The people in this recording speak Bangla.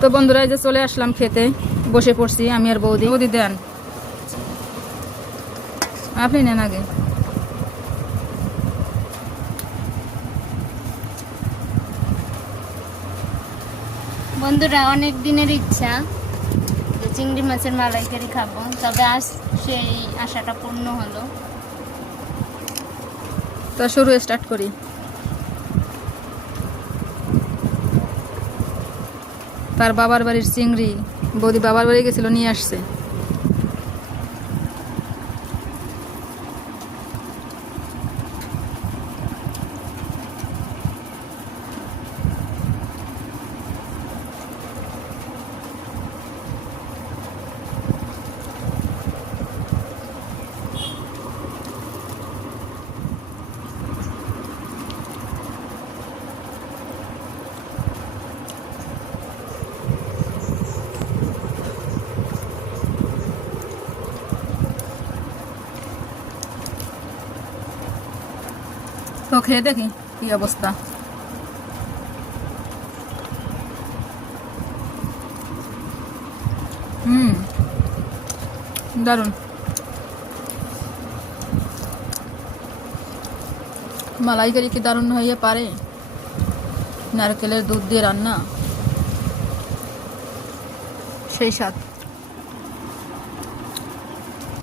তো বন্ধুরা, এই যে চলে আসলাম খেতে, বসে পড়ছি আমি আর বৌদি। বৌদি দেন, আপনি নেন আগে। বন্ধুরা, অনেক দিনের ইচ্ছা যে চিংড়ি মাছের মালাইকারি খাবো, তবে আজ সেই আশাটা পূর্ণ হলো। তো শুরু স্টার্ট করি। তার বাবার বাড়ির চিংড়ি, বৌদি বাবার বাড়ি গেছিল, নিয়ে আসছে। তো খেয়ে দেখি কি অবস্থা। দারুণ। মালাইকারি কি দারুণ হইয়া পারে, নারকেলের দুধ দিয়ে রান্না, সেই স্বাদ।